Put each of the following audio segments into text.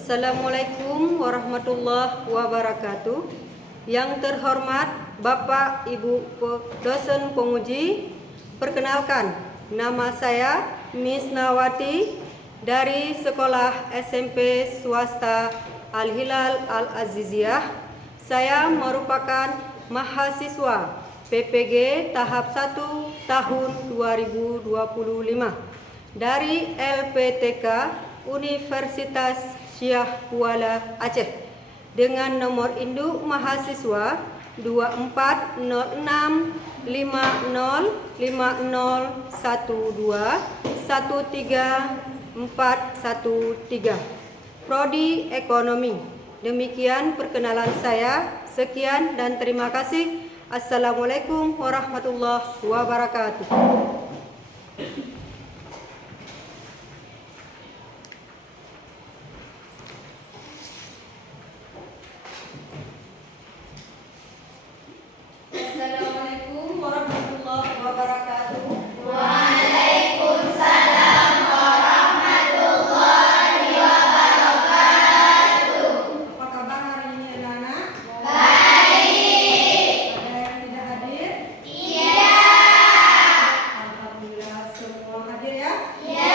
Assalamualaikum warahmatullahi wabarakatuh. Yang terhormat Bapak Ibu dosen penguji, perkenalkan, nama saya Miss Nawati dari Sekolah SMP Swasta Al-Hilal Al-Aziziyah. Saya merupakan mahasiswa PPG tahap 1 tahun 2025 dari LPTK Universitas Syah Kuala Aceh dengan nomor induk mahasiswa 2406501213 Prodi Ekonomi. Demikian perkenalan saya. Sekian dan terima kasih. Assalamualaikum warahmatullahi wabarakatuh. Assalamualaikum warahmatullahi wabarakatuh. Waalaikumsalam warahmatullahi wabarakatuh. Apa kabar hari ini anak-anak? Baik. Ada yang tidak hadir? Iya. Alhamdulillah semua hadir ya? Iya.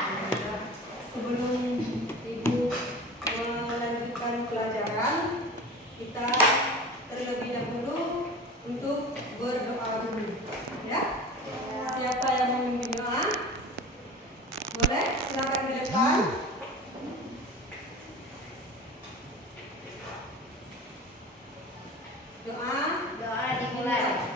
Alhamdulillah. Sebelum Ibu melanjutkan pelajaran, kita terlebih dahulu untuk berdoa dulu, ya. Siapa yang memimpin doa? Boleh, silakan ke depan. Doa. Doa dimulai.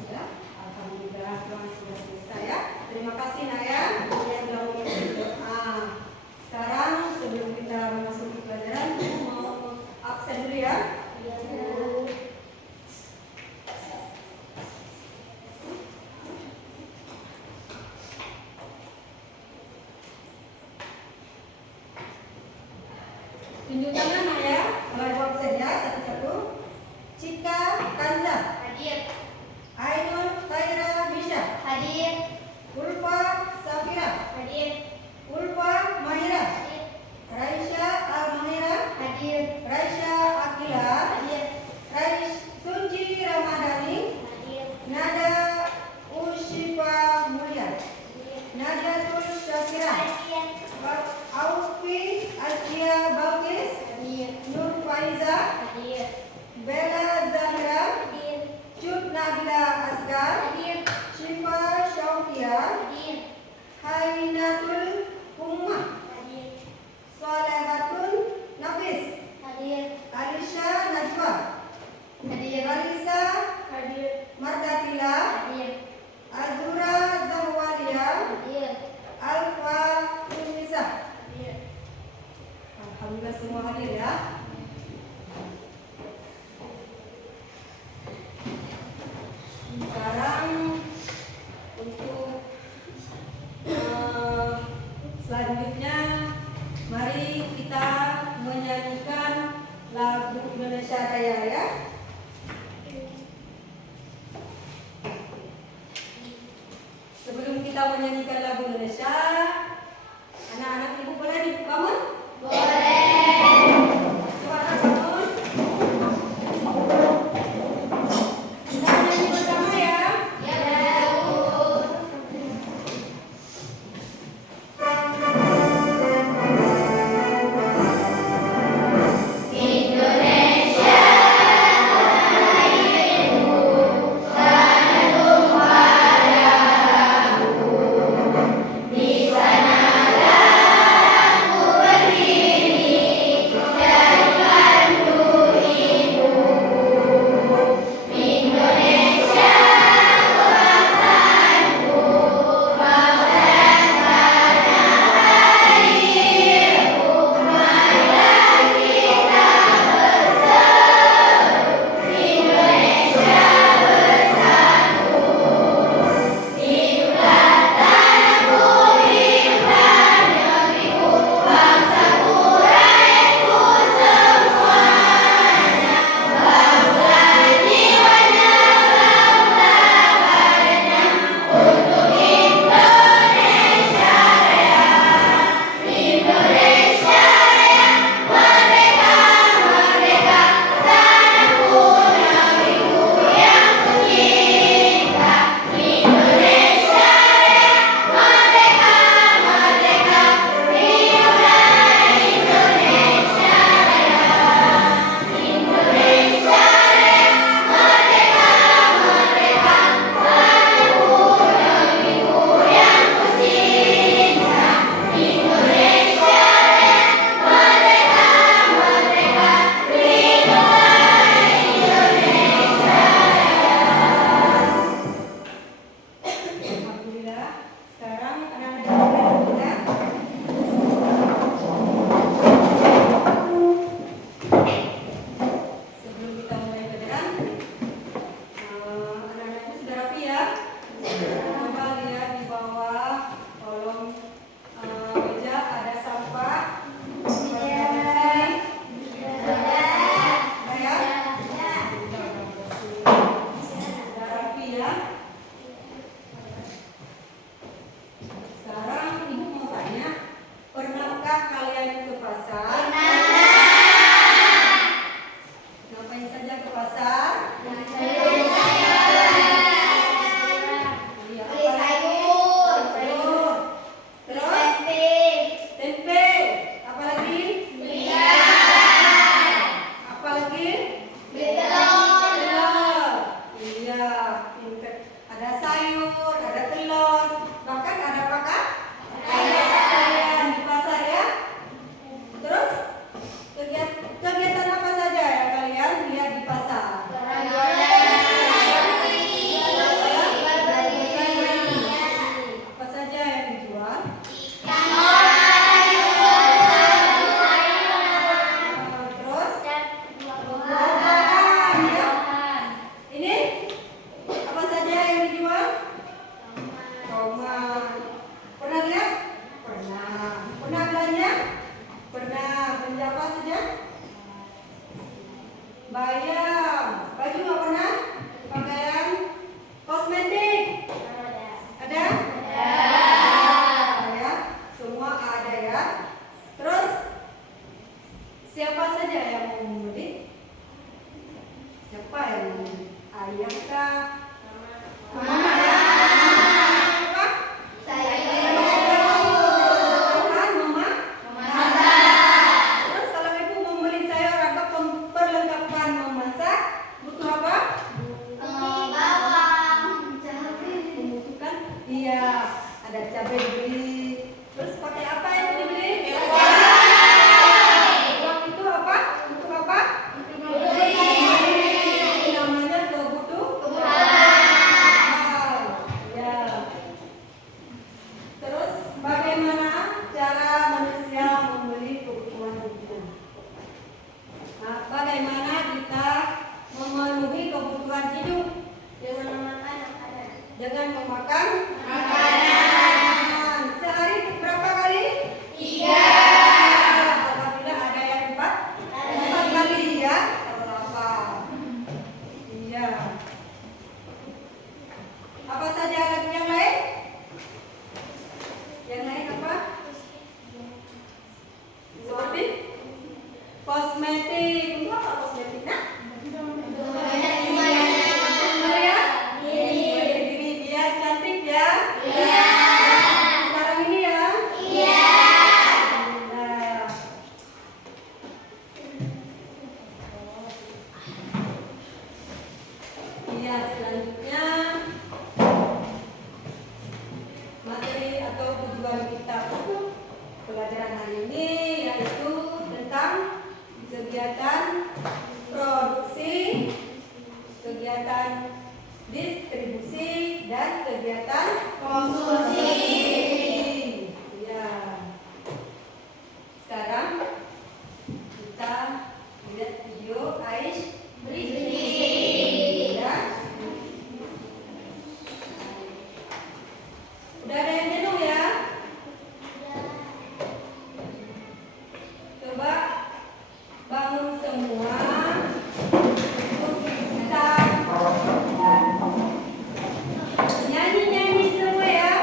Sudah, alhamdulillah doa sudah selesai ya. Terima kasih Nak ya yang sudah memimpin doa. Sekarang sebelum kita memasuki pelajaran, mau absen dulu ya. Tunjuk tangan Nak ya, mulai absen ya satu-satu. Cika Kanza, Hadir. Ainul Taira Misha, Hadir. Ulfa Safira, Hadir. Ulfa Mahira, Raisya Al-Mahira, Hadir. Raisya Akila, Hadir. Sunji Ramadhani, Hadir. Nada Ushifa Mulia, Nadia Tul Syakira, Aufi Askia Balkis, Nur Faiza, Hadir. Bella Zahira, Hadir. Cut Nabila Asgar, Hadir. Syifa Syaukia, Hadir. Hainatul Ummah, Hadir. Solehatun Nafis, Hadir. Alisha Najwa, Hadir. Alisa Hadir. Mardatila, Hadir. Azura Zahwalia, Hadir. Alfa Tunisa. Hadir. Alhamdulillah semua hadir ya. Sekarang untuk selanjutnya mari kita menyanyikan lagu Indonesia Raya ya. Sebelum kita menyanyikan lagu Indonesia, anak-anak ibu boleh dibangun? Boleh. Coba bangun. Kita nyanyi bersama ya. Ya, Bu. Indonesia tanah airku, tanah tumpah darah. Siapa saja yang mau membeli? Siapa yang mau membeli? Ayah kah? Mama ya? Apa? Kan Mama? Terus kalau ibu membeli sayur atau perlengkapan memasak, butuh apa? Membutuhkan? Iya, ada cabai dibeli. Terus pakai apa yang dibeli? Uang itu apa? Untuk apa? Namanya kebutuhan. Ya. Terus bagaimana cara manusia membeli kebutuhan hidup? Nah, bagaimana kita memenuhi kebutuhan hidup? Dengan memakan makanan. Sehari berapa kali? 3. Apabila ada yang 4 kali ya, kalau lapar. Iya. Apa saja lagi yang lain? Yang lain apa? Seperti kosmetik. Itu apa kosmetik? Nah? Merias diri biar cantik ya. Sekarang ini ya. Nah, iya, selanjutnya materi atau tujuan kita untuk pelajaran hari ini yaitu tentang kegiatan produksi, kegiatan distribusi, dan kegiatan konsumsi. Ya. Sekarang kita lihat video Aish ya. Udah ada yang jenuh ya? Coba bangun semua untuk kita nyanyi-nyanyi semua ya.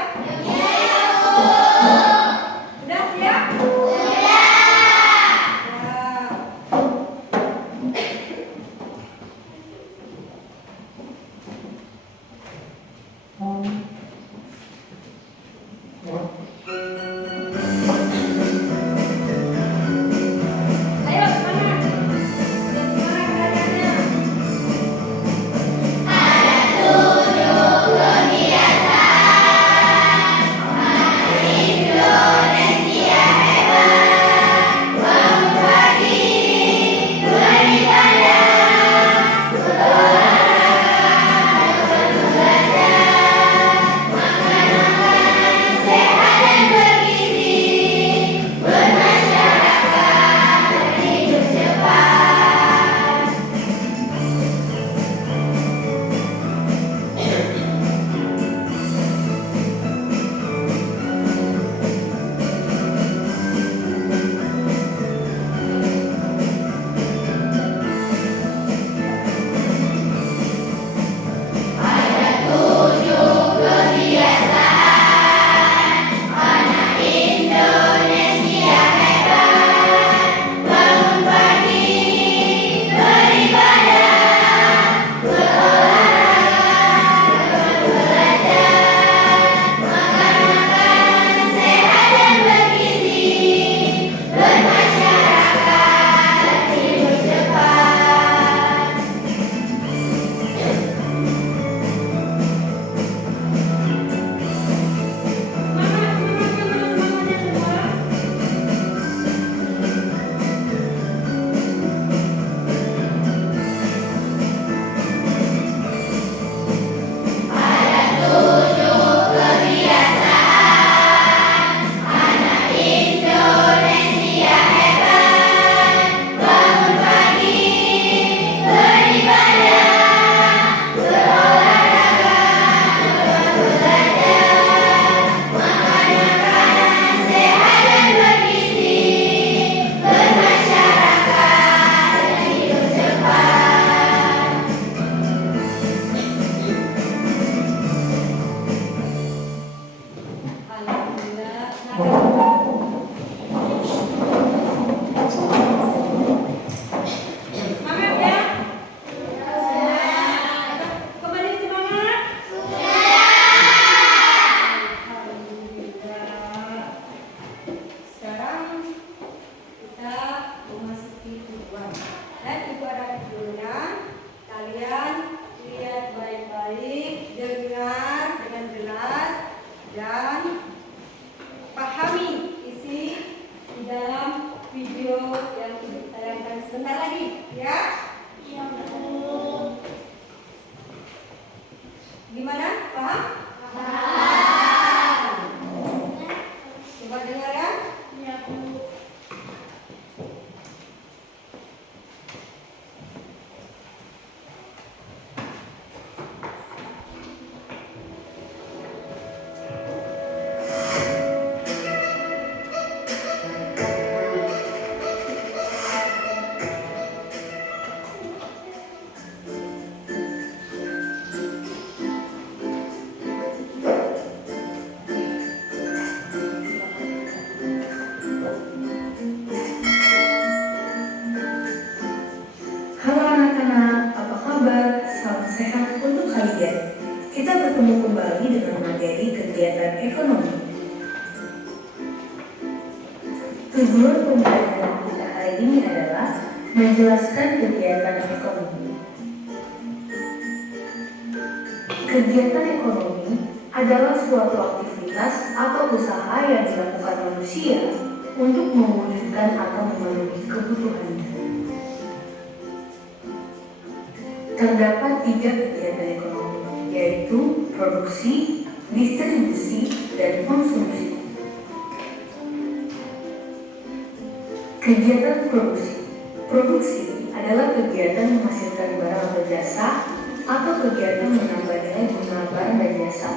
video yang ditayangkan sebentar lagi, ya. Iya, Bu. Gimana? Paham? Paham. Coba dengar ya. Iya, Bu. Halo anak-anak, apa kabar? Salam sehat untuk kalian. Kita bertemu kembali dengan materi kegiatan ekonomi. Tujuan pembelajaran kita hari ini adalah menjelaskan kegiatan ekonomi. Kegiatan ekonomi adalah suatu aktivitas atau usaha yang dilakukan manusia untuk memulihkan atau memenuhi kebutuhannya. Terdapat 3 kegiatan ekonomi, yaitu produksi, distribusi, dan konsumsi. Kegiatan produksi. Produksi adalah kegiatan menghasilkan barang atau jasa atau kegiatan menambah nilai guna barang dan jasa.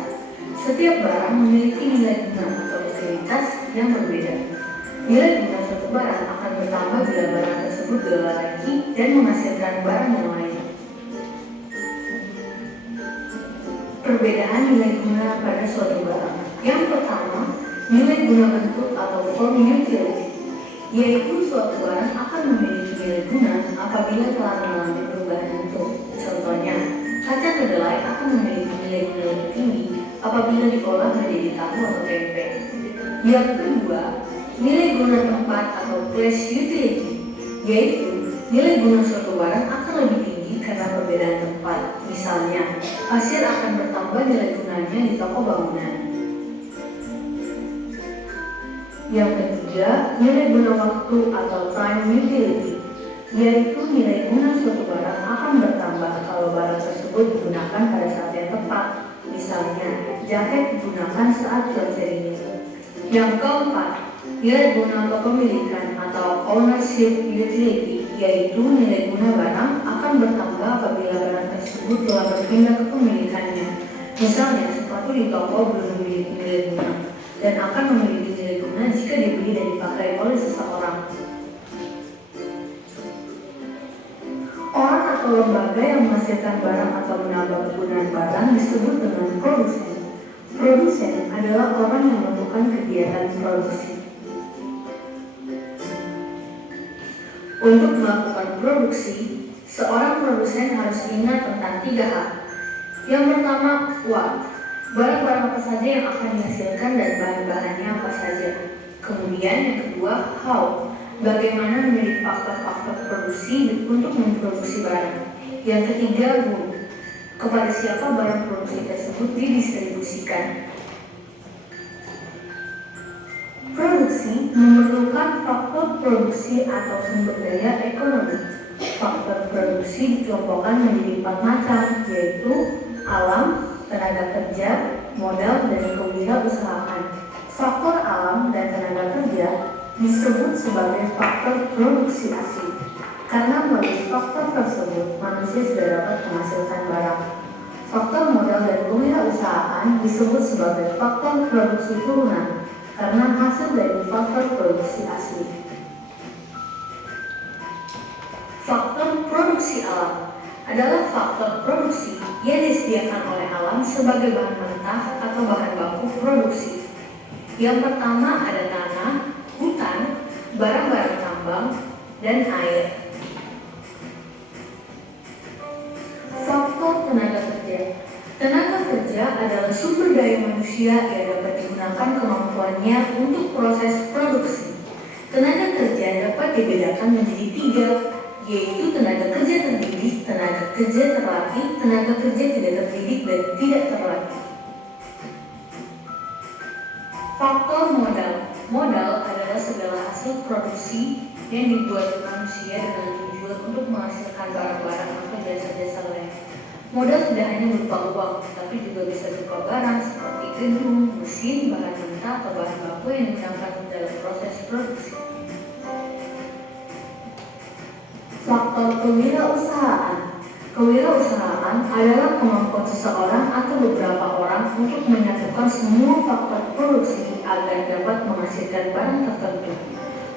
Setiap barang memiliki nilai guna atau utilitas yang berbeda. Nilai guna suatu barang akan bertambah bila barang tersebut diolah lagi dan menghasilkan barang yang lain. Perbedaan nilai guna pada suatu barang. Yang pertama, nilai guna bentuk atau form utility, yaitu suatu barang akan memiliki nilai guna apabila telah mengalami perubahan bentuk. Contohnya, kaca kedelai akan memiliki nilai guna lebih tinggi apabila diolah menjadi tahu atau tempe. Yang kedua, nilai guna tempat atau place utility, yaitu nilai guna suatu barang akan lebih tinggi karena perbedaan tempat. Misalnya, pasir akan bertambah nilai gunanya di toko bangunan. Yang ketiga, nilai guna waktu atau time utility, yaitu nilai guna suatu barang akan bertambah kalau barang tersebut digunakan pada saat yang tepat. Misalnya, jaket digunakan saat cuaca dingin. Yang keempat, nilai guna kepemilikan atau ownership utility, yaitu nilai guna barang akan bertambah apabila barang tersebut telah berpindah ke pemilikannya. Misalnya, sepatu di toko belum memiliki nilai guna dan akan memiliki nilai guna jika dibeli dan dipakai oleh seseorang. Orang atau lembaga yang menghasilkan barang atau menambah kegunaan barang disebut dengan produsen. Produsen adalah orang yang melakukan kegiatan produksi. Untuk melakukan produksi, seorang produsen harus ingat tentang 3 hal. Yang pertama, what? Barang-barang apa saja yang akan dihasilkan dan bahan-bahannya apa saja. Kemudian yang kedua, how? Bagaimana memilih faktor-faktor produksi untuk memproduksi barang. Yang ketiga, who? Kepada siapa barang produksi tersebut didistribusikan. Produksi memerlukan faktor produksi atau sumber daya ekonomi. Faktor produksi dikelompokkan menjadi 4 macam, yaitu alam, tenaga kerja, modal, dan kewirausahaan. Faktor alam dan tenaga kerja disebut sebagai faktor produksi asli, karena melalui faktor tersebut manusia sudah dapat menghasilkan barang. Faktor modal dan kewirausahaan disebut sebagai faktor produksi turunan, karena hasil dari faktor produksi asli. Faktor produksi alam adalah faktor produksi yang disediakan oleh alam sebagai bahan mentah atau bahan baku produksi. Yang pertama ada tanah, hutan, barang-barang tambang, dan air. Faktor tenaga kerja. Tenaga kerja adalah sumber daya manusia yang dapat digunakan kemampuannya untuk proses produksi. Tenaga kerja dapat dibedakan menjadi 3, yaitu tenaga kerja terdidik, tenaga kerja terlatih, tenaga kerja tidak terdidik, dan tidak terlatih. Faktor modal. Modal adalah segala hasil produksi yang dibuat manusia dengan tujuan untuk menghasilkan barang-barang atau jasa-jasa lain. Modal tidak hanya berupa uang, tapi juga bisa berupa barang seperti gedung, mesin, bahan mentah, atau bahan baku yang digunakan dalam proses produksi. Faktor kewirausahaan. Kewirausahaan adalah kemampuan seseorang atau beberapa orang untuk menyatukan semua faktor produksi agar dapat menghasilkan barang tertentu.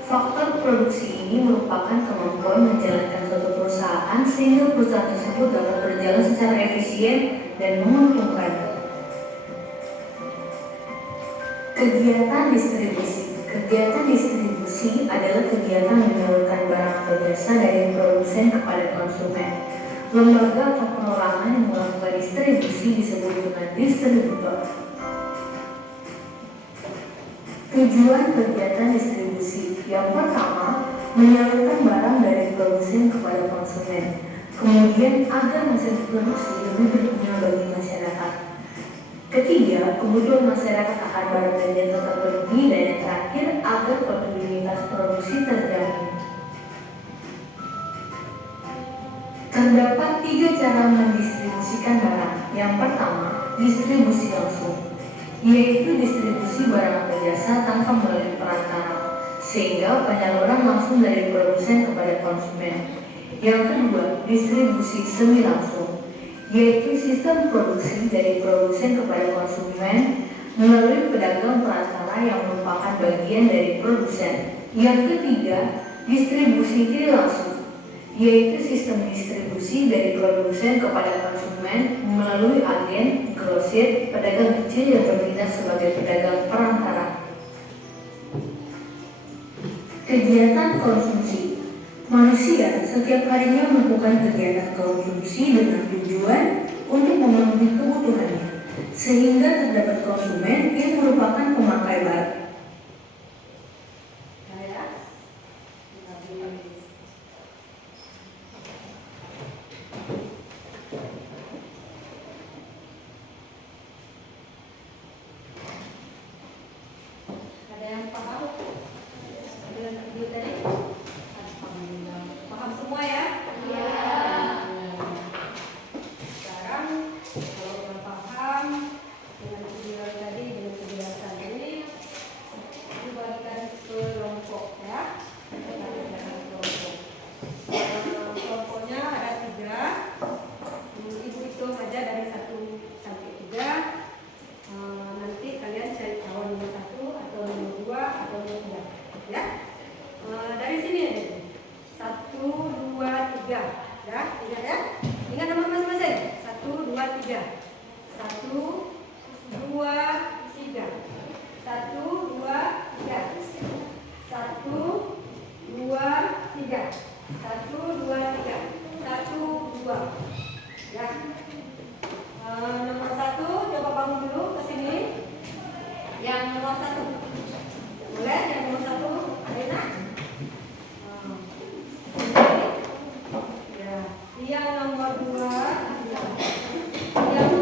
Faktor produksi ini merupakan kemampuan menjalankan suatu perusahaan sehingga perusahaan tersebut dapat berjalan secara efisien dan menguntungkan. Kegiatan distribusi. Kegiatan distribusi adalah kegiatan menyalurkan barang atau jasa dari produsen kepada konsumen. Lembaga atau perorangan yang melakukan distribusi disebut dengan distributor. Tujuan kegiatan distribusi. Yang pertama, menyalurkan barang dari produsen kepada konsumen. Kemudian, agar hasil produksi lebih berguna bagi masyarakat. Ketiga, kebutuhan masyarakat akan barang dan jasa terpenuhi. Dan yang terakhir, agar kontinuitas produksi terjamin. Terdapat 3 cara mendistribusikan barang. Yang pertama, distribusi langsung, yaitu distribusi barang atau jasa tanpa melalui perantara, sehingga penyaluran langsung dari produsen kepada konsumen. Yang kedua, distribusi semi langsung, yaitu sistem produksi dari produsen kepada konsumen melalui pedagang perantara yang merupakan bagian dari produsen. Yang ketiga, distribusi tidak langsung, yaitu sistem distribusi dari produsen kepada konsumen melalui agen, grosir, pedagang kecil yang bertindak sebagai pedagang perantara. Kegiatan konsumsi. Manusia setiap harinya melakukan kegiatan konsumsi dengan tujuan untuk memenuhi kebutuhannya, sehingga terdapat konsumen yang merupakan pemakai barang. Ada yang paham dengan video tadi? Paham semua ya? Iya. Sekarang kalau yang paham dengan video tadi dengan penjelasan ini, dibagikan kelompok ya. Bagikan kelompok. Kelompoknya ada 3. Ibu hitung aja dari 1 sampai 3. Nanti kalian cari tahu nomor 1 atau nomor 2 atau nomor 3 ya. Dari sini aja. 1, 2, 3 ya, ingat ya. Ingat nomor masing-masing. 1, 2, 3. 1, 2, 3. 1, 2, 3. 1, 2, 3. 1, 2, 3. 1, 2 ya. Nomor 1 coba bangun dulu ke sini. Yang nomor 1 boleh, yang nomor 1 Arina. Ya. Yang nomor 2 yang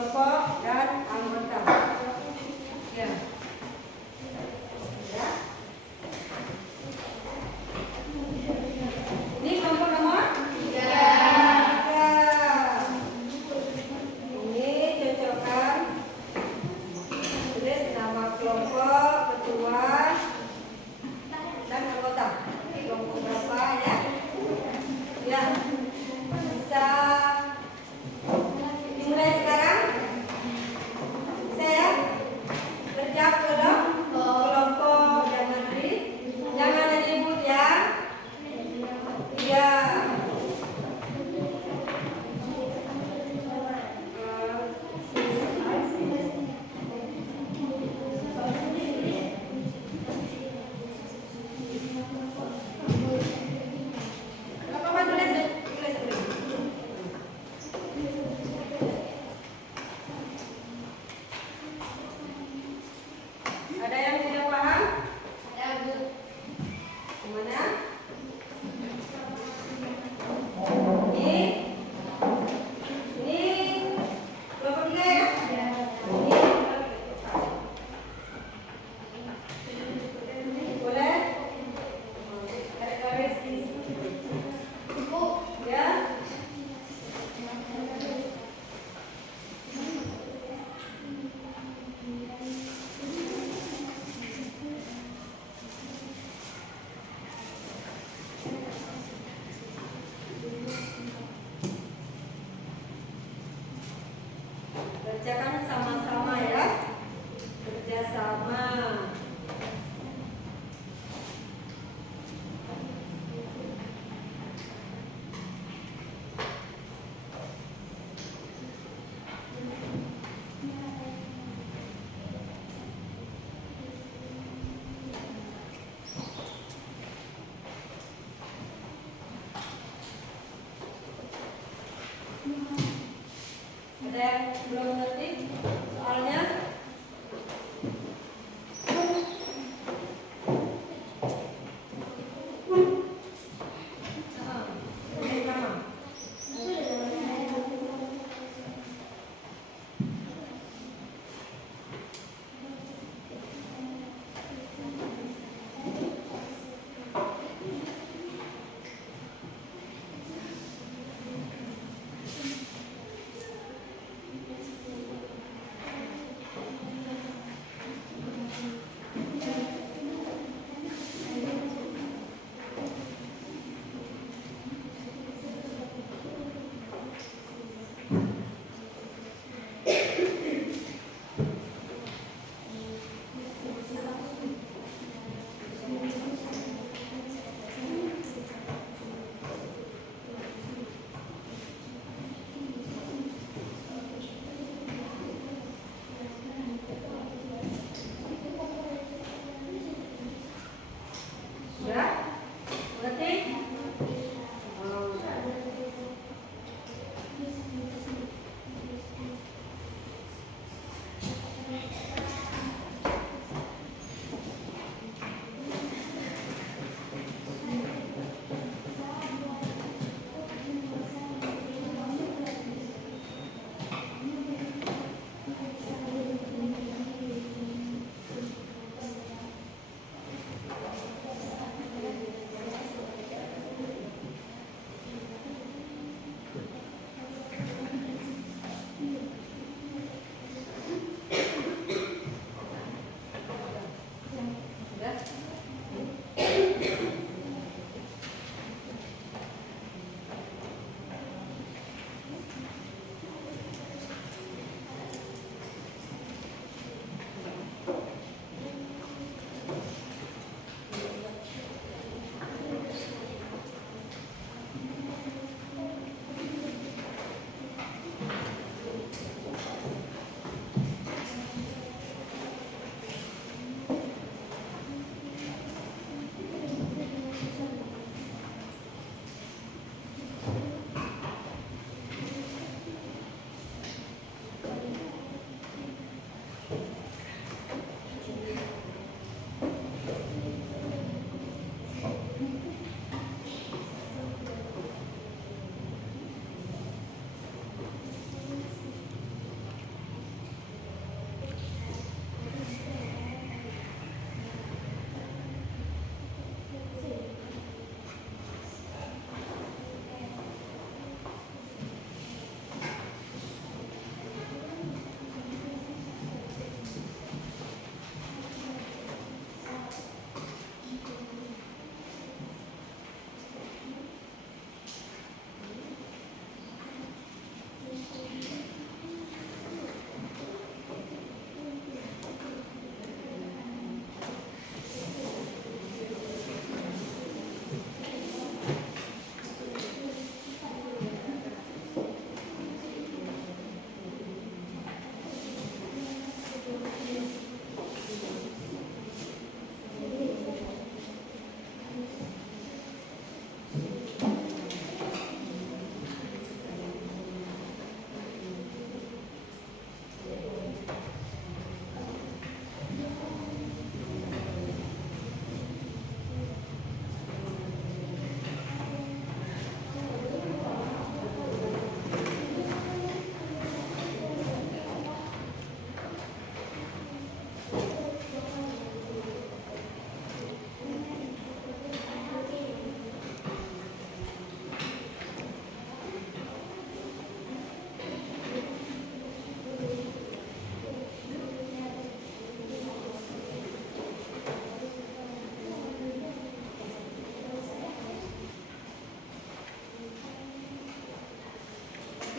kelompok dan anggota. Ya. Ya. Ini kelompok nomor 3. Ini cocokkan. Tulis nama kelompok, ketua, dan anggota. Kelompok berapa ya? Ya. Bisa dimulai sekarang?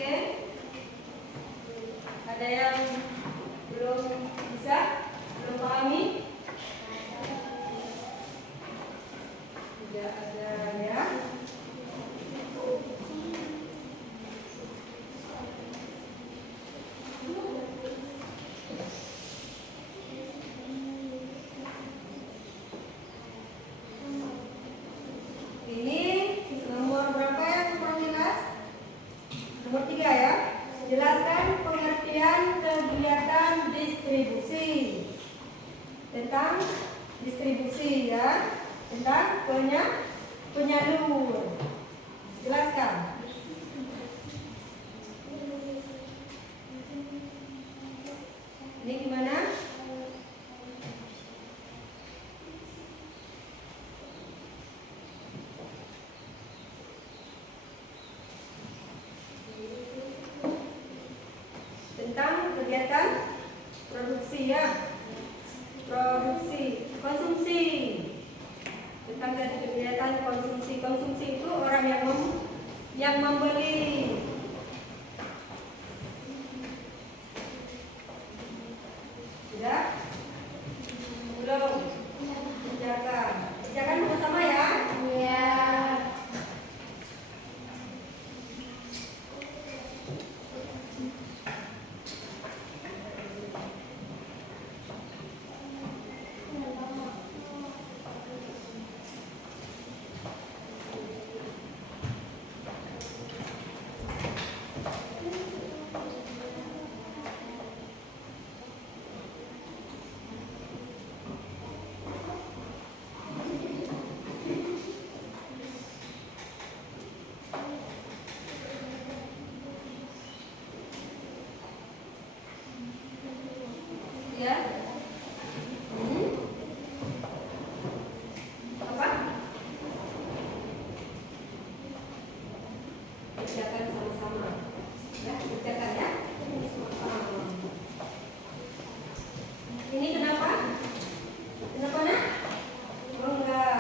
Oke. Ada yang belum bisa? Belum pahami? Tidak ada ya. Ini nomor berapa ya kurang jelas? Nomor 3 ya. Jelaskan pengertian kegiatan distribusi. Tentang distribusi ya. Tentang penyalur. Jelaskan. Ini gimana? Tentang kegiatan produksi ya. Konsumsi. Tentang kegiatan konsumsi. Konsumsi itu orang yang membeli. Sudah? Belum. Kerjakan. Kerjakan bersama ya. Iya. Ya. Apa? Kerjakan sama-sama. Ya, kerjakan ya. Ini kenapa? Kenapa nak? Oh enggak.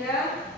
Ya.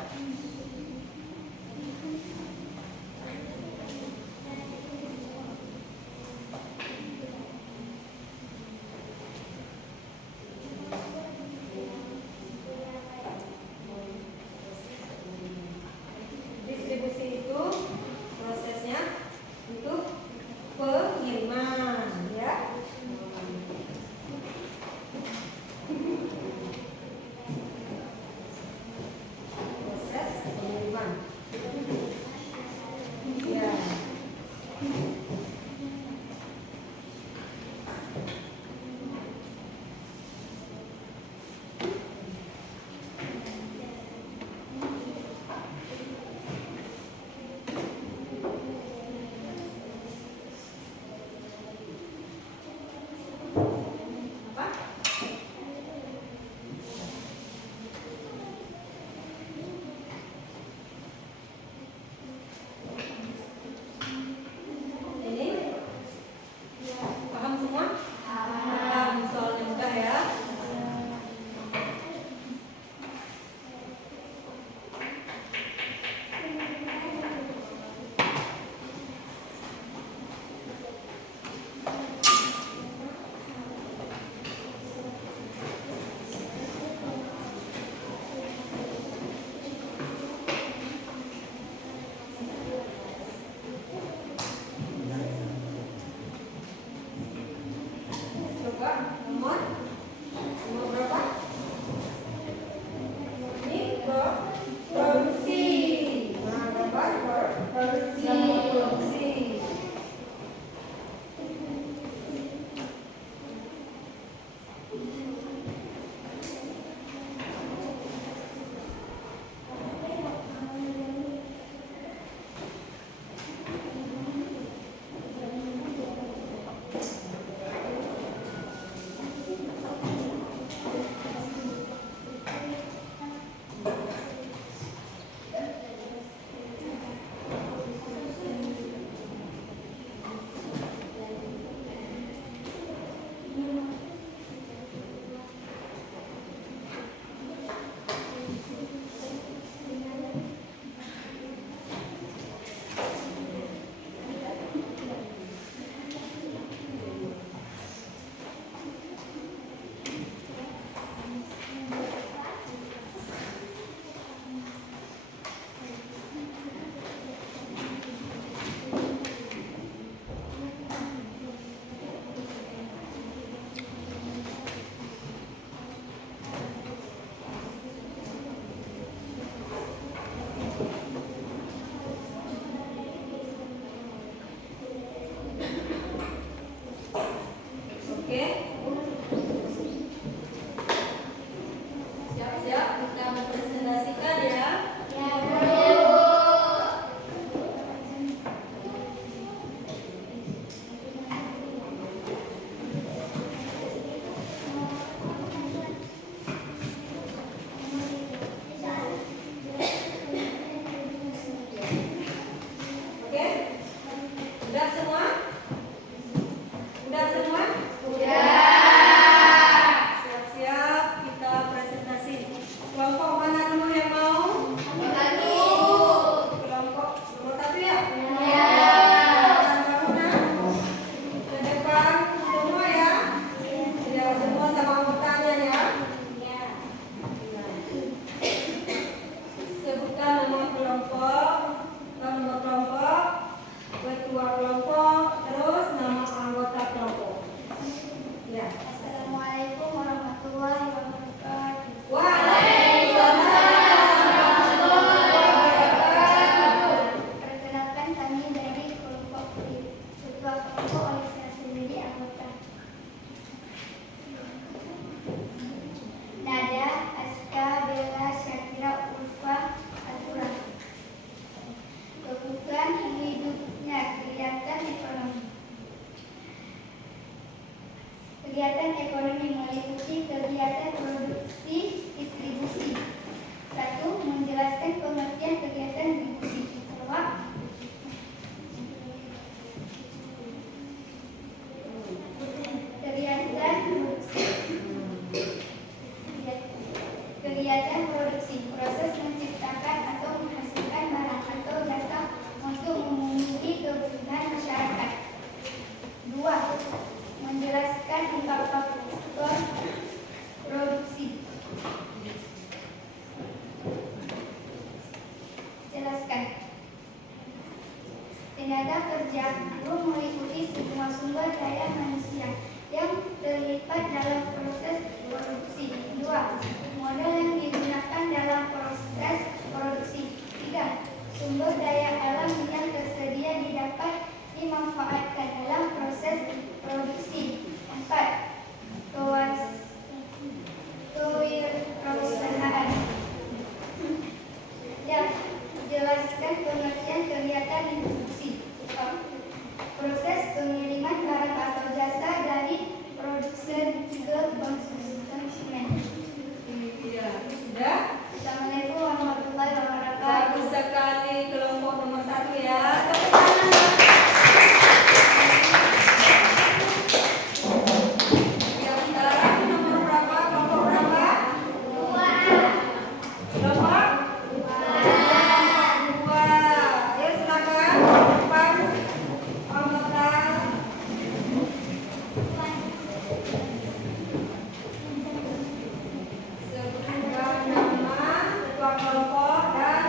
Tenaga kerja buruh meliputi semua sumber daya manusia yang terlibat dalam proses produksi. 2. Modal yang digunakan dalam proses produksi. 3. Sumber daya alam yang tersedia didapat dimanfaatkan dalam proses produksi. 4. Kewirausahaan. Dan jelaskan pengertian kegiatan distribusi. Proses pengiriman barang atau jasa dari produsen ke konsumen. Iya, sudah. Assalamualaikum warahmatullahi wabarakatuh. Bagus sekali kelompok nomor 1 ya. Tepuk tangan. Yang sekarang nomor berapa? Kelompok berapa? 2. Kelompok? 2. Ya silakan. Depan anggota. Sebutkan nama ketua kelompok dan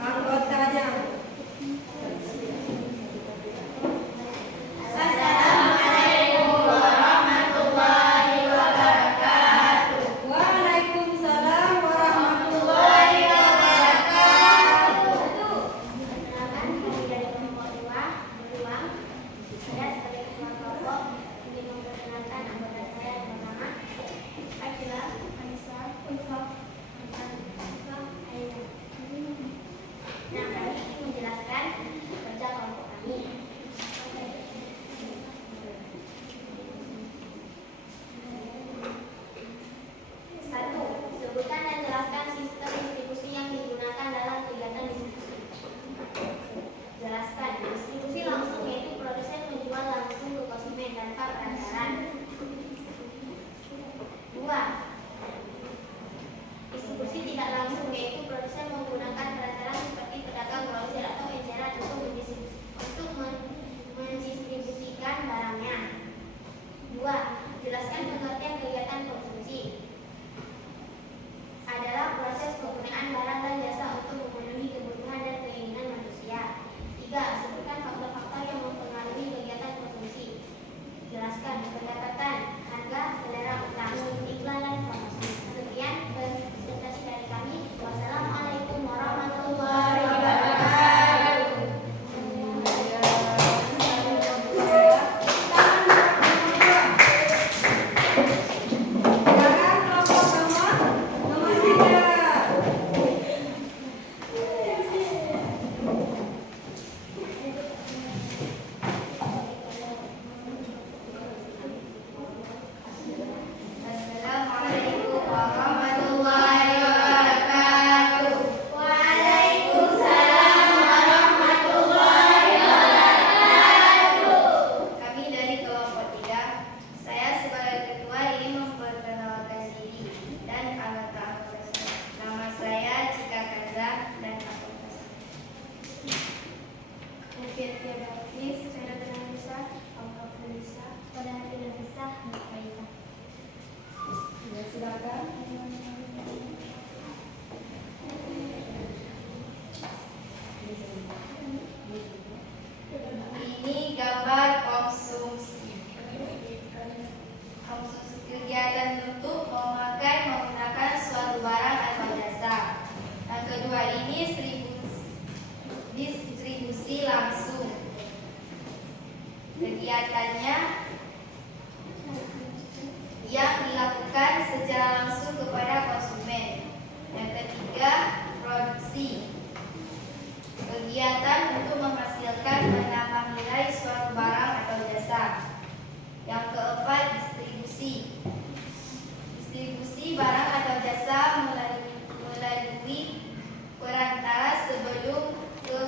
anggotanya. Assalamualaikum warahmatullahi wabarakatuh. Waalaikumsalam warahmatullahi wabarakatuh. Perkenalkan, kami dari kelompok 2 Beruang. Saya sebagai ketua kelompok ingin memperkenalkan anggota saya yang pertama, Akila, Anissa, Ulfa, Aina. Nah, kami ingin menjelaskan kerja kelompok kami. 1. Sebutkan dan jelaskan sistem distribusi yang digunakan dalam kegiatan distribusi. Jelaskan. Distribusi langsung yaitu produsen menjual langsung ke konsumen tanpa perantaran. 2. Distribusi tidak langsung yaitu produsen menggunakan perantara seperti pedagang, grosir atau eceran untuk mendistribusikan barangnya. 2. Jelaskan pengertian kegiatan konsumsi. Adalah proses penggunaan barang dan jasa untuk memenuhi kebutuhan dan keinginan manusia. 3. Sebutkan faktor-faktor yang mempengaruhi kegiatan konsumsi. Jelaskan pendapatan, harga, selera utang, iklan dan promosi. Sekian presentasi dari kami. Wassalamualaikum warahmatullahi wabarakatuh. Sekarang kelompok nomor 3. Assalamualaikum warahmatullahi wabarakatuh. Waalaikumsalam warahmatullahi wabarakatuh. Kami dari kelompok 3. Saya sebagai ketua ingin memperkenalkan diri dan anggota-anggota saya. Nama saya Cika Kaza dan anggota saya. Mungkin tiada habis, saya datang bisa, Alfa Felisa, pada hari dan bisa, Faisal. Ya, silakan. Ini gambar konsumsi. Konsumsi kegiatan untuk memakai menggunakan suatu barang atau jasa. Yang kedua ini distribusi langsung. Kegiatannya yang dilakukan secara langsung kepada konsumen. Yang ketiga, produksi. Kegiatan untuk menghasilkan menambah nilai suatu barang atau jasa. Yang keempat, distribusi. Distribusi barang atau jasa melalui perantara sebelum ke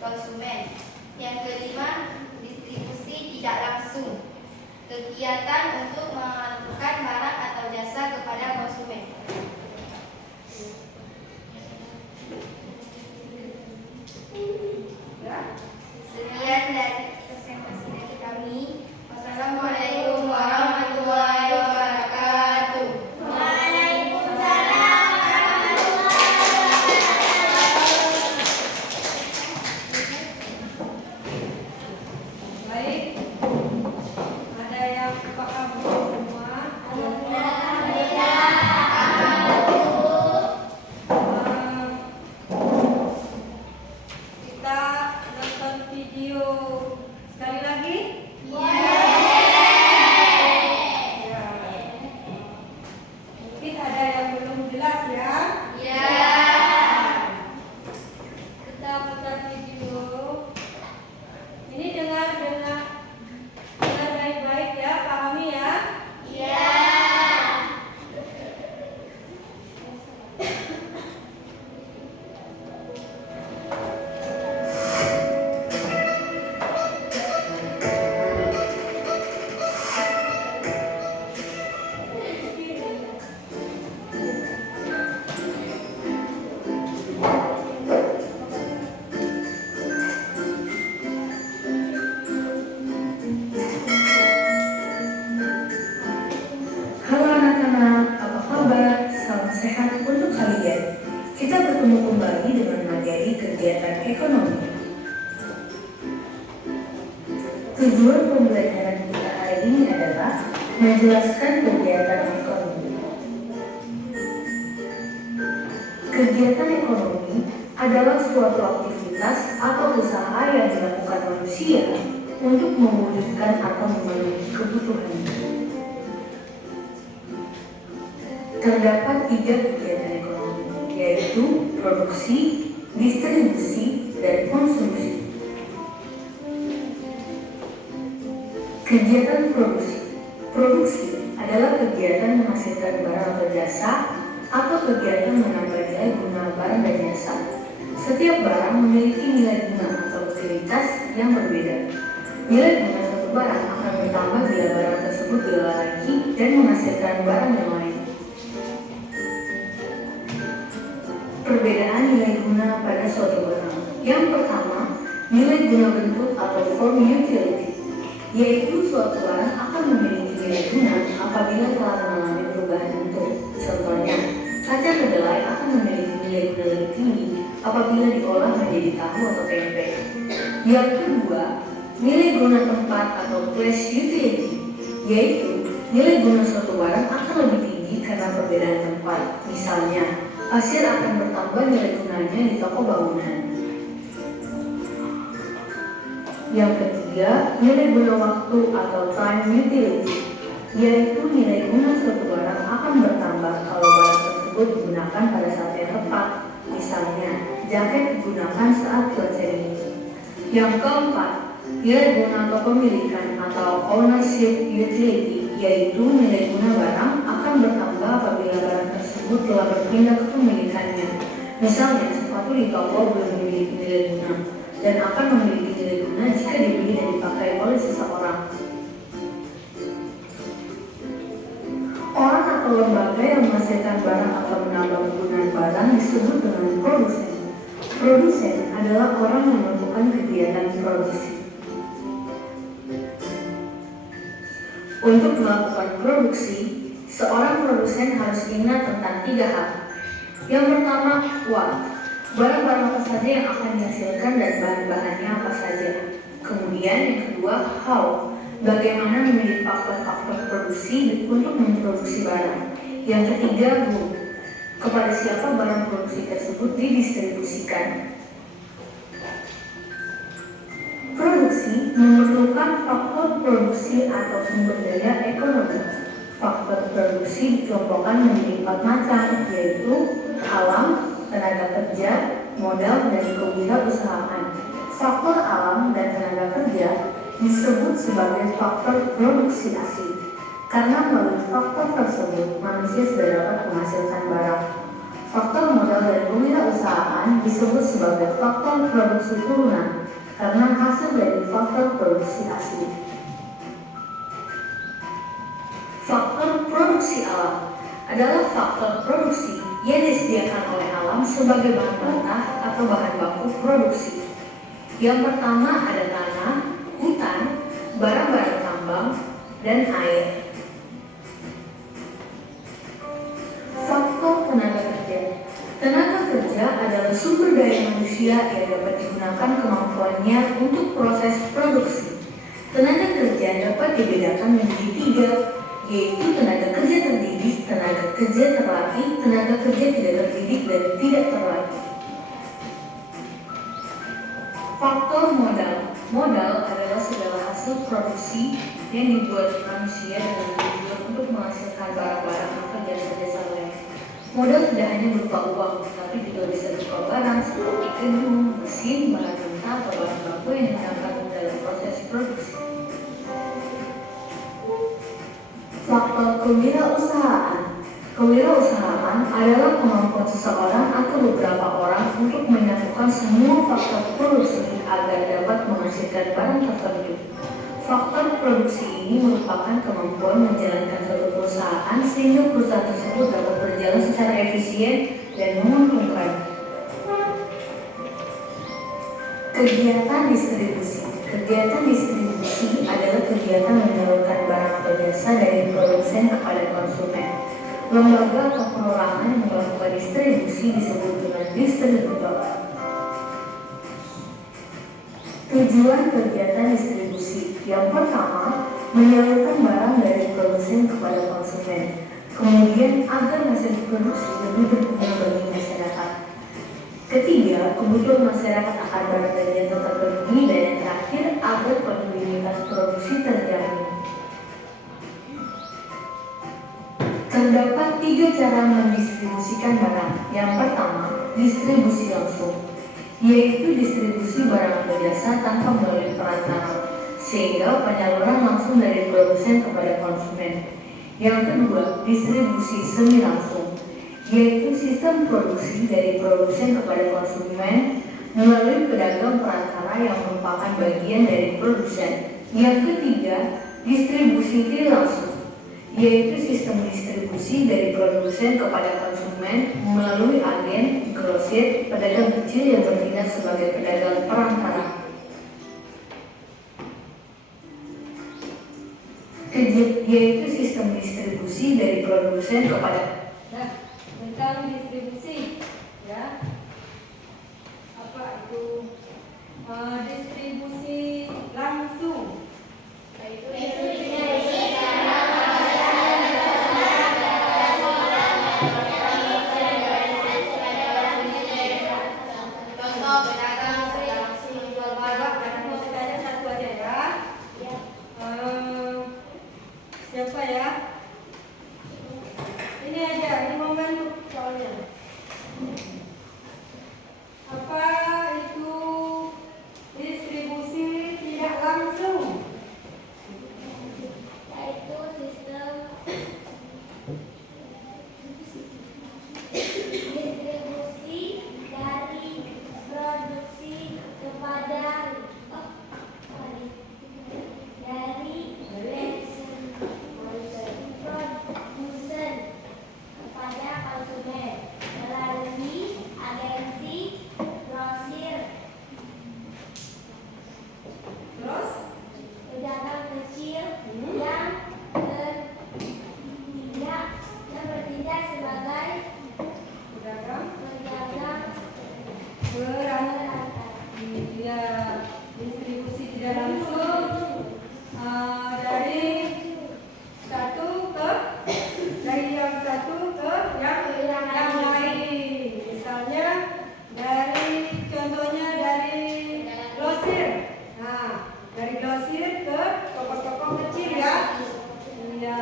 konsumen. Yang kelima, distribusi tidak langsung. Kegiatan untuk mengantarkan barang atau jasa kepada konsumen. Sekian dari presentasi dari kami. Wassalamualaikum warahmatullahi wabarakatuh. Waalaikumsalam warahmatullahi wabarakatuh. Apakah betul semua? Kita nonton video sekali lagi? Ya. Mungkin ada yang belum jelas ya? Kita putar video. Ini dengar baik-baik ya, pahami ya? Halo anak-anak, apa kabar? Salam sehat untuk kalian. Kita bertemu kembali dengan materi kegiatan ekonomi. Tujuan pembelajaran kita hari ini adalah menjelaskan kegiatan ekonomi. Kegiatan ekonomi adalah suatu aktivitas atau usaha yang dilakukan manusia untuk memulihkan atau memenuhi kebutuhannya. Terdapat 3 kegiatan ekonomi, yaitu produksi, distribusi, dan konsumsi. Kegiatan produksi. Produksi adalah kegiatan menghasilkan barang atau jasa atau kegiatan menambah guna barang dan jasa. Setiap barang memiliki nilai guna atau utilitas yang berbeda. Nilai guna suatu barang akan bertambah bila barang tersebut diolah lagi dan menghasilkan barang yang lain. Perbedaan nilai guna pada suatu barang. Yang pertama, nilai guna bentuk atau form utility, yaitu suatu barang akan memiliki nilai guna apabila telah mengalami perubahan bentuk. Contohnya, kaca kedelai akan memiliki nilai guna lebih tinggi apabila diolah menjadi tahu atau tempe. Yang kedua, nilai guna tempat atau place utility, yaitu nilai guna suatu barang akan lebih tinggi karena perbedaan tempat. Misalnya, pasir akan bertambah nilai gunanya di toko bangunan. Yang ketiga, nilai guna waktu atau time utility, yaitu nilai guna suatu barang akan bertambah kalau barang tersebut digunakan pada saat yang tepat. Misalnya, jaket digunakan saat cuaca dingin. Yang keempat, nilai guna atau pemilikan atau ownership utility, yaitu nilai guna barang akan bertambah apabila barang tersebut telah berpindah ke pemilikannya. Misalnya, sepatu di toko belum memiliki nilai guna dan akan memiliki nilai guna jika dibeli dan dipakai oleh seseorang. Orang atau lembaga yang menghasilkan barang atau menambah penggunaan barang disebut dengan produsen. Produsen adalah orang yang melakukan kegiatan produksi. Untuk melakukan produksi, seorang produsen harus ingat tentang 3 hal. Yang pertama, what, barang-barang apa saja yang akan dihasilkan dan bahan-bahannya apa saja. Kemudian yang kedua, how, bagaimana memilih faktor-faktor produksi untuk memproduksi barang. Yang ketiga, who, kepada siapa barang produksi tersebut didistribusikan. Produksi memerlukan faktor produksi atau sumber daya ekonomi. Faktor produksi dikelompokkan menjadi 4 macam, yaitu alam, tenaga kerja, modal, dan kewirausahaan. Faktor alam dan tenaga kerja disebut sebagai faktor produksi asli, karena melalui faktor tersebut manusia sudah dapat menghasilkan barang. Faktor modal dan kewirausahaan disebut sebagai faktor produksi turunan, karena hasil dari faktor produksi asli. Faktor produksi alam adalah faktor produksi yang disediakan oleh alam sebagai bahan mentah atau bahan baku produksi. Yang pertama ada tanah, hutan, barang-barang tambang, dan air. Faktor tenaga kerja. Tenaga kerja adalah sumber daya manusia yang dapat digunakan kemampuannya untuk proses produksi. Tenaga kerja dapat dibedakan menjadi ketiga, yaitu tenaga kerja terdidik, tenaga kerja terlatih, tenaga kerja tidak terdidik, dan tidak terlatih. Faktor modal. Modal adalah segala hasil produksi yang dibuat manusia dengan tujuan untuk menghasilkan barang-barang atau jasa-jasa lain. Modal tidak hanya berupa uang, tapi juga bisa berupa barang seperti gedung, mesin, bahan mentah, atau bahan baku yang digunakan dalam proses produksi. Faktor kewirausahaan. Kewirausahaan adalah kemampuan seseorang atau beberapa orang untuk menyatukan semua faktor produksi agar dapat menghasilkan barang tertentu. Faktor produksi ini merupakan kemampuan menjalankan suatu perusahaan sehingga perusahaan tersebut dapat berjalan secara efisien dan menguntungkan. Kegiatan distribusi. Kegiatan distribusi adalah kegiatan menyalurkan barang atau jasa dari produsen kepada konsumen. Lembaga atau perorangan yang melakukan distribusi disebut dengan distributor. Tujuan kegiatan distribusi. Yang pertama, menyalurkan barang dari produsen kepada konsumen. Kemudian, agar hasil produksi lebih berguna bagi masyarakat. Ketiga, kebutuhan masyarakat akan barang dan jasa terpenuhi. Dan yang terakhir, agar kontinuitas produksi terjamin. Terdapat 3 cara mendistribusikan barang. Yang pertama, distribusi langsung, yaitu distribusi barang atau jasa tanpa melalui perantara, sehingga penyaluran langsung dari produsen kepada konsumen. Yang kedua, distribusi semi langsung, yaitu sistem produksi dari produsen kepada konsumen melalui pedagang perantara yang merupakan bagian dari produsen. Yang ketiga, distribusi tidak langsung, yaitu sistem distribusi dari produsen kepada konsumen melalui agen, grosir, pedagang kecil yang bertindak sebagai pedagang perantara. Yaitu sistem distribusi dari produsen kepada. Nah, tentang distribusi, ya. Apa itu? Distribusi langsung. Siapa ya? Ini aja, ini momen soalnya. Apa itu distribusi tidak langsung? Yaitu sistem distribusi dari produksi kepada produsen kepada konsumen melalui agensi, grosir, Terus? pedagang kecil yang bertindak sebagai Pedagang perantara. Iya, distribusi tidak langsung dari yang satu ke yang lain. Misalnya contohnya dari grosir. Nah, dari grosir ke toko-toko kecil ya. Iya.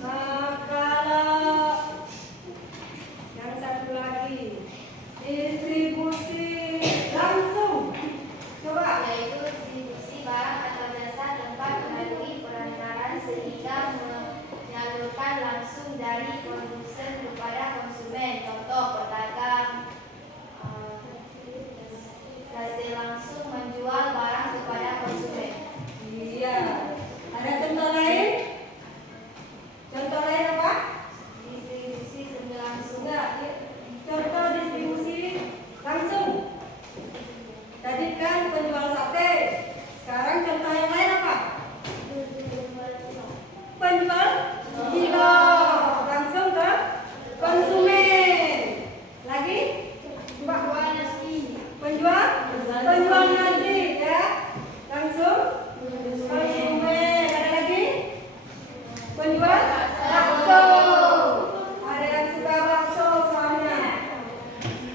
Kalau yang satu lagi distribusi langsung, coba. Yaitu distribusi barang atau jasa tanpa melalui perantaran sehingga menyalurkan langsung dari produsen kepada konsumen. Contoh pedagang langsung menjual barang kepada konsumen. Iya. Ada contoh lain? Contoh lain apa? Distribusi semi langsung. Enggak. Contoh distribusi langsung. Tadi kan penjual sate. Sekarang contoh yang lain apa? Penjual cilok langsung ke konsumen. Lagi? Coba. Penjual nasi ya. Langsung konsumen. kedua, bakso. Ada yang suka bakso soalnya.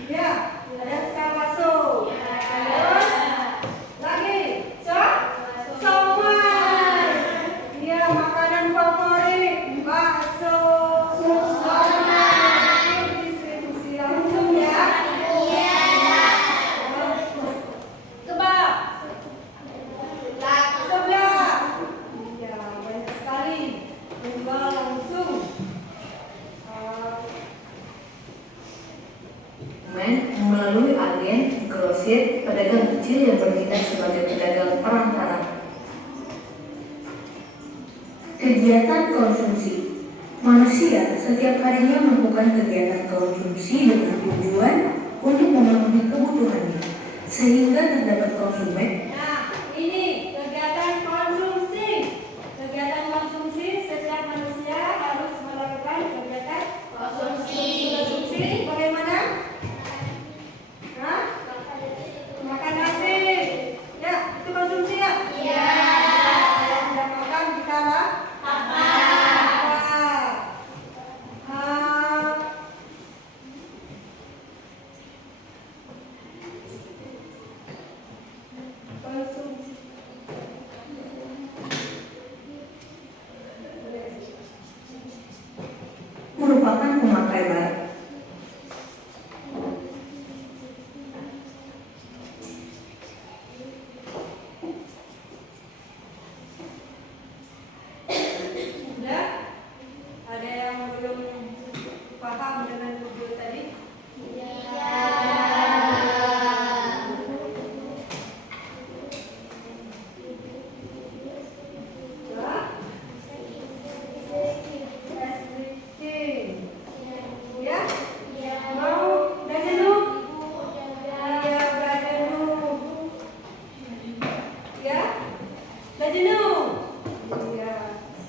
Ya, ada yang suka bakso. Terus lagi, somai. Iya, makanan favorit bakso. Somai. Distribusi langsung ya. Kebab. Sebelah. Iya, banyak sekali menjual langsung. Melalui agen, grosir, pedagang kecil yang bertindak sebagai pedagang perantara. Kegiatan konsumsi. Manusia setiap harinya melakukan kegiatan konsumsi dengan tujuan untuk memenuhi kebutuhannya, sehingga terdapat konsumen. Nah, ini kegiatan konsumsi. Kegiatan konsumsi setiap manusia harus melakukan kegiatan Konsumsi. Konsumsi bagaimana? Hah? Makan nasi. Ya, itu konsumsi ya? Iya. Kalau tidak makan kita Apa? Konsumsi. Merupakan pemakai barang. Sudah? Ada yang belum paham dengan video tadi? Sudah? SBK. Ya? Mau belajar dulu? Iya, belajar dulu. Ya? Belajar dulu. Iya.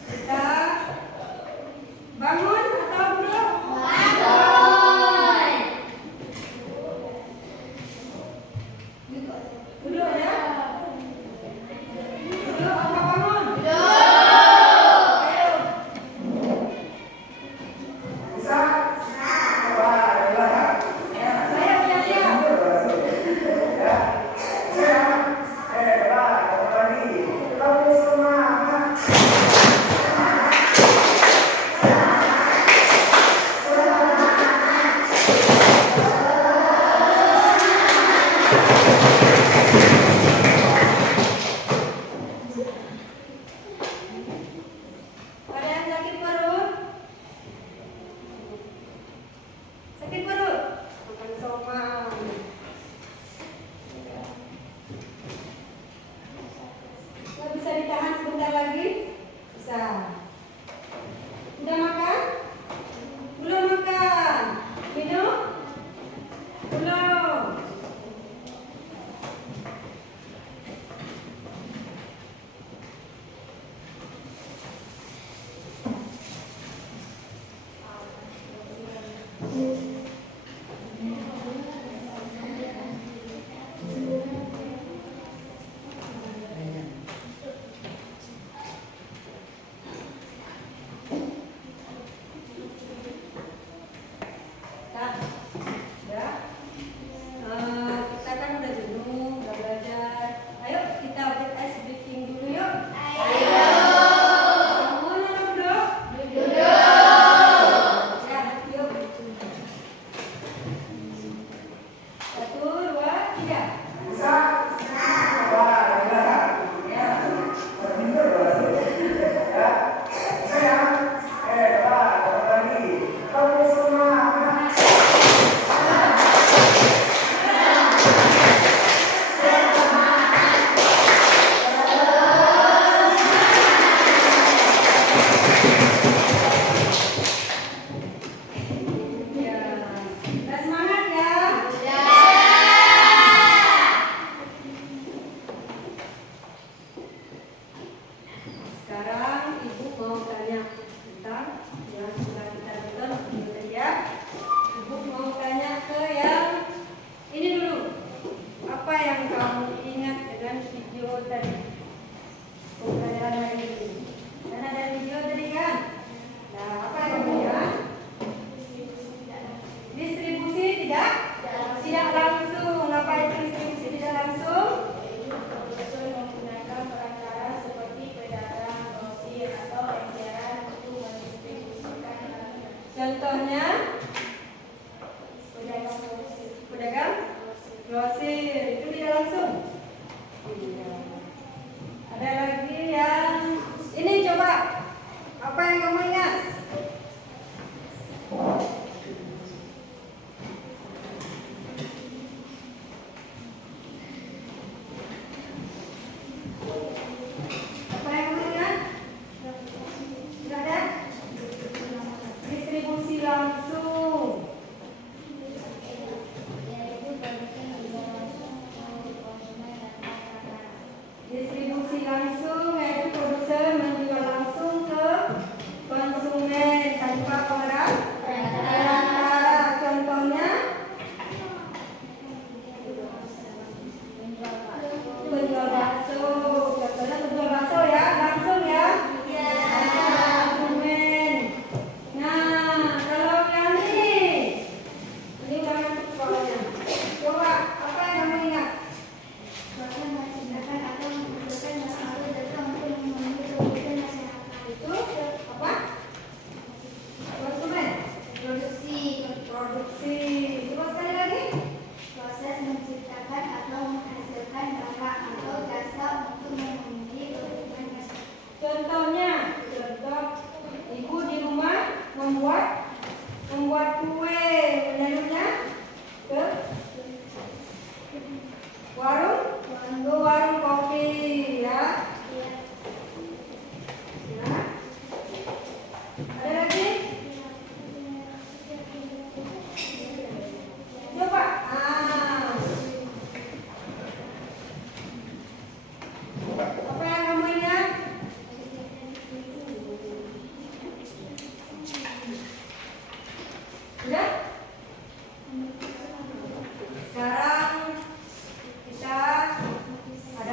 Kita bangun atau duduk? Duduk ya? Duduk apa bangun? Ayo. Saya siap-siap. Ada yang sakit perut? Sakit perut? Makan somai. Nggak bisa ditahan sebentar lagi? Bisa. Udah makan? Belum makan? Minum? Belum. Nah, ya. Kita kan udah jenuh, udah belajar. Ayo kita buat ice breaking dulu yuk. Bangun atau duduk? Ya, yuk. 1, 2, 3. Ya. Udah semangat ya? Sekarang Ibu mau tanya tentang yang sudah kita tonton video tadi ya. Ibu mau tanya ke yang ini dulu. Apa yang kamu ingat dengan video tadi? Pembelajaran hari ini. Karena ada video tadi kan? Apa yang kamu ingat? Apa yang kamu ingat? Tidak ada? Distribusi langsung. Distribusi langsung yaitu produsen menjual langsung ke konsumen tanpa perantara. Contohnya penjual bakso. Contohnya penjual bakso ya, langsung ya. Konsumen. Nah, kalau yang ini udah masuk soalnya. Coba apa yang kamu ingat? Itu apa? Konsumen. Produksi. Coba sekali lagi. Proses menciptakan atau menghasilkan barang atau jasa untuk memenuhi kebutuhan masyarakat. Contohnya, ibu di rumah membuat kue, menyalunya ke warung kopi ya. Ya. Ada lagi? Coba. Apa yang kamu ingat? Sudah? Sekarang kita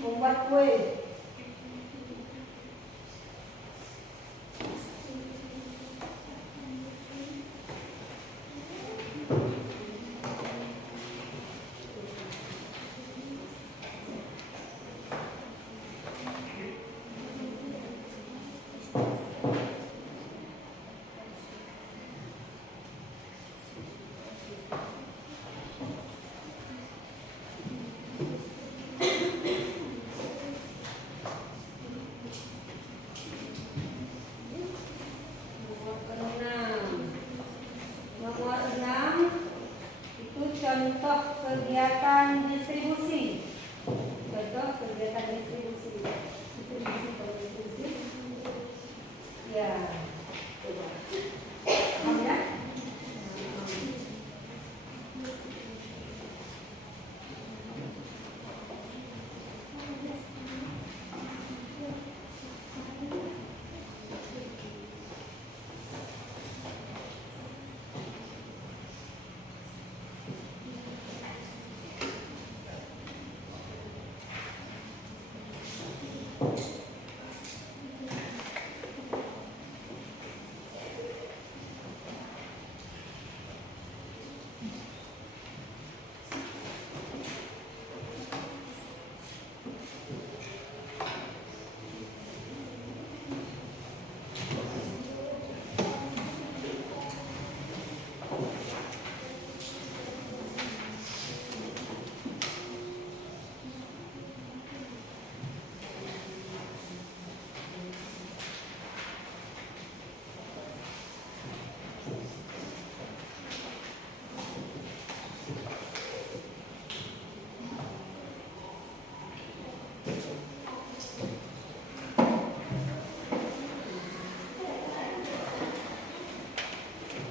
Membuat kue. Nomor 6 itu contoh kegiatan distribusi. Contoh kegiatan distribusi. Ya. Paham ya?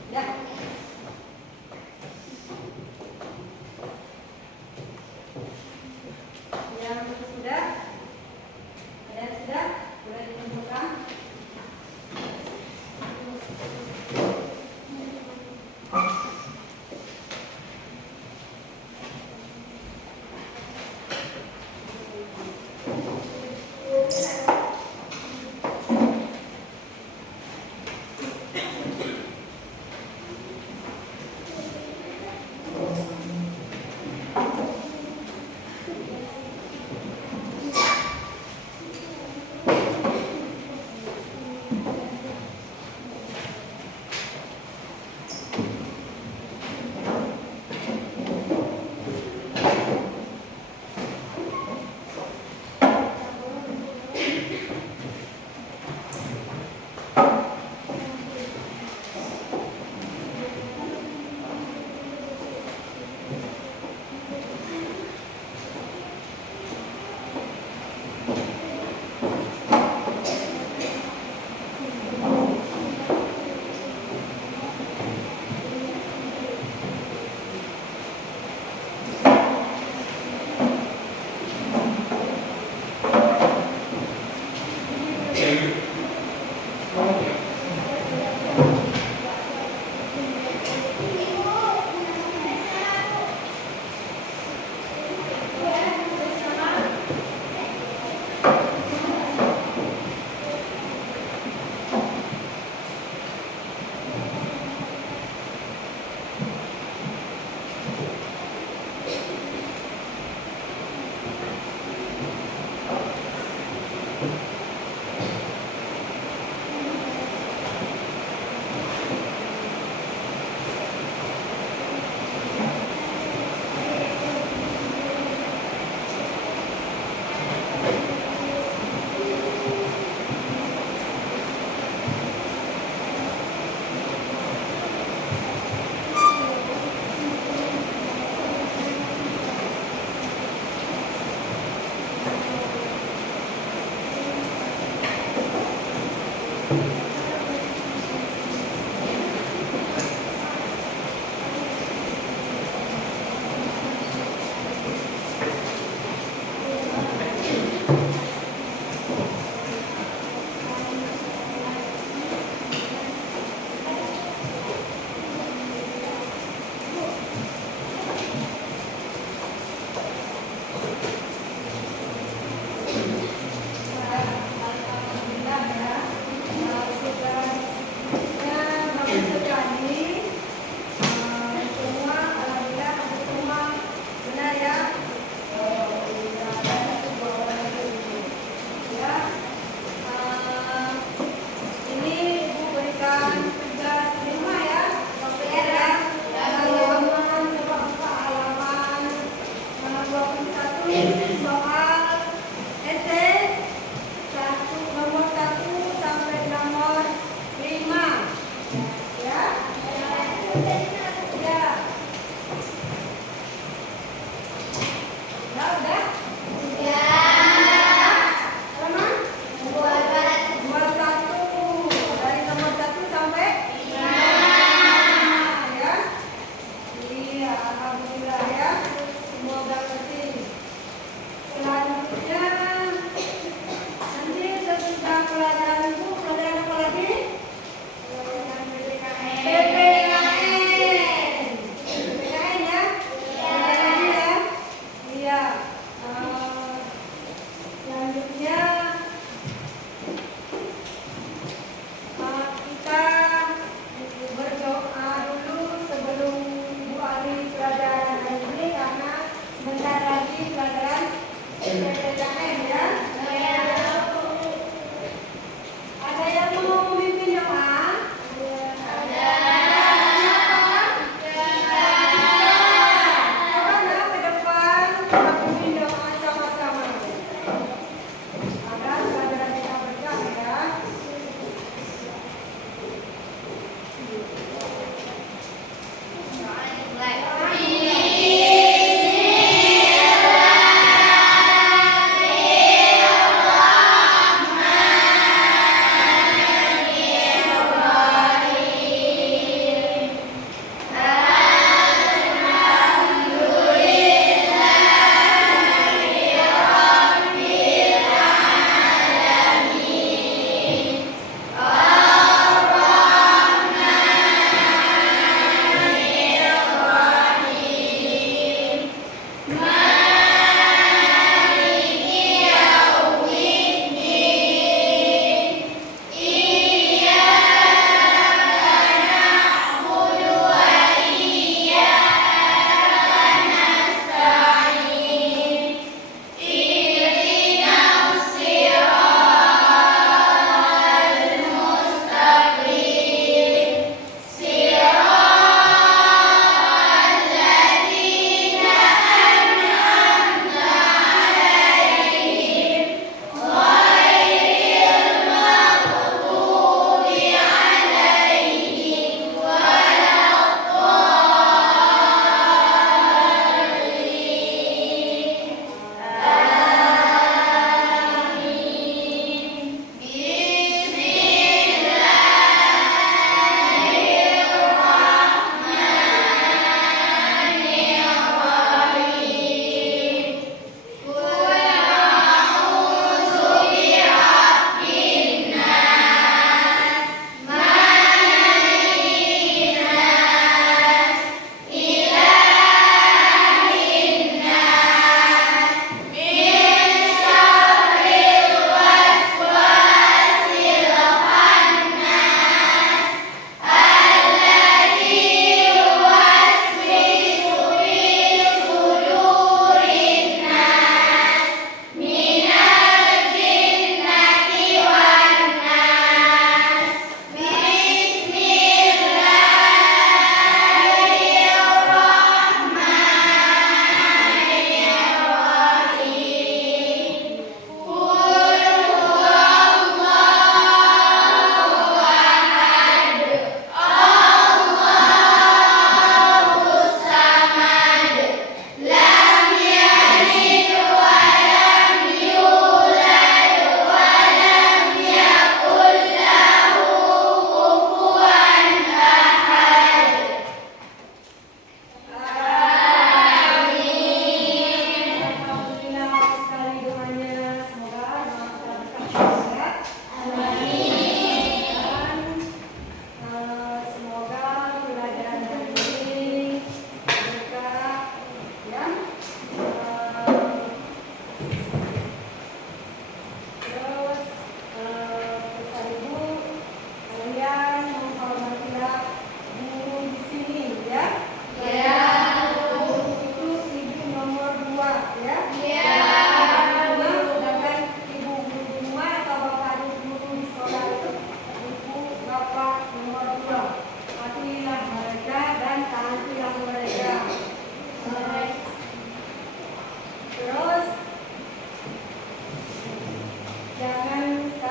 Ya. Yang sudah? Ada yang sudah? Boleh ditentukan?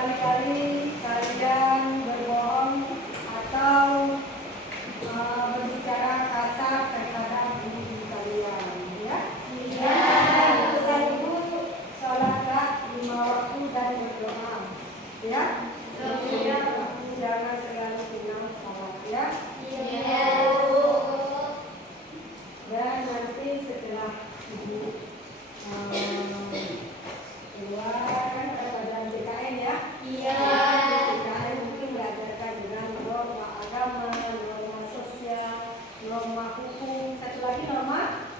sekali-kali kalian berbohong atau berbicara kasar kepada ibu kalian, ya? Pesan ibu, sholatlah 5 waktu dan berdoa, ya? Jangan terlalu kenal sholat, ya? Dan nanti setelah ibu keluar kan ada pelajaran PKN, ya? PKN mungkin belajarkan dengan norma agama, norma sosial, norma hukum, satu lagi norma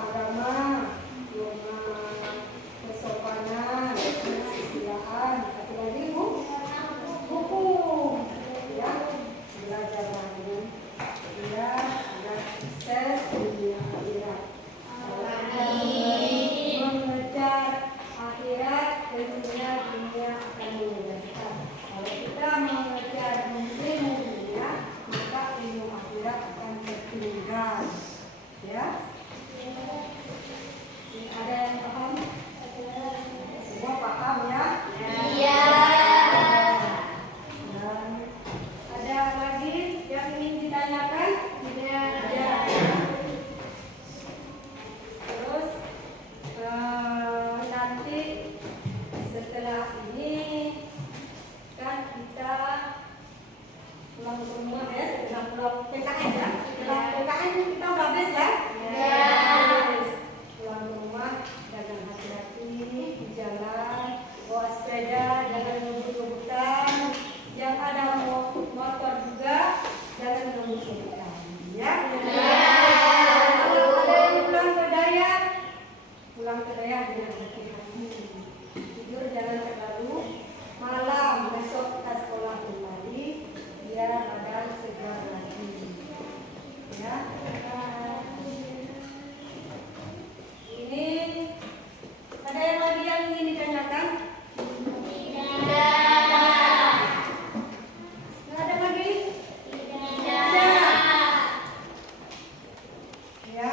agama, norma kesopanan, kesusilaan, satu lagi hukum, ya, belajar lagi, ya, agar sukses di dunia akhirat. Mengejar akhirat tentunya dunia akan memudahkan. Kalau kita mengejar ilmu dunia, maka ilmu akhirat akan tertinggal, ya. Ada yang paham? Semua paham, ya? Dan ada lagi yang ingin ditanyakan? Ya. Terus nanti setelah ini kan kita pulang ke rumah, ya, setelah pulang PKN, ya. Setelah PKN kita udah habis, ya? Pulang ke rumah jangan hati-hati di jalan, bawa sepeda jangan ngebut-ngebutan, yang ada motor juga jangan ngebut-ngebutan, ya? Kalau ada yang pulang ke Dayak dengan hati-hati, tidur jangan terlalu malam, besok kita sekolah kembali biar badan segar lagi, ya. Ini ada yang lagi yang ingin ditanyakan? Nggak ada lagi? Tidak. Ya.